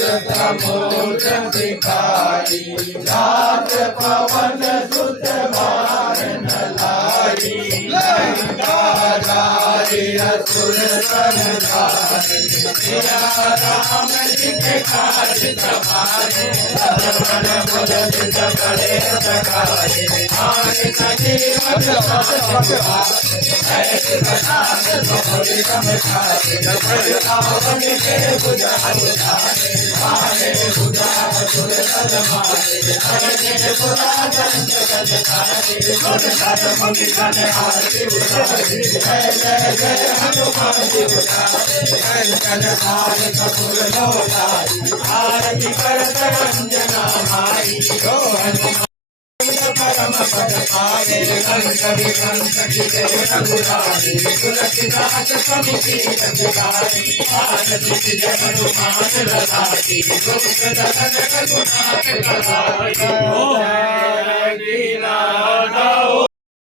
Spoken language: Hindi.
समुद्र सिखाई रात पवन सुत बार न लाई लंका जारी असुर संहारी सिया राम जी के काज सवारे मन बुझत बड़े सकारे आने जीवन ऐसे बनास भोले समझाए रावण के बुझाए आने बुझा सुर सद मारे अरे बुरा दंड गज खाए सुर सद मंग गज आरती उतारे जय जय जय हनुमान जी उतारे जय जन हार कपूर लोलाई आरती करत अंजना माई गो हनुमान परम पद पाए कंठ विकंठ किले रघुराई तुलसीदास समिति रघुराई आरती जय हनुमान ललाटी दुख दलन रघुनाथ कलाई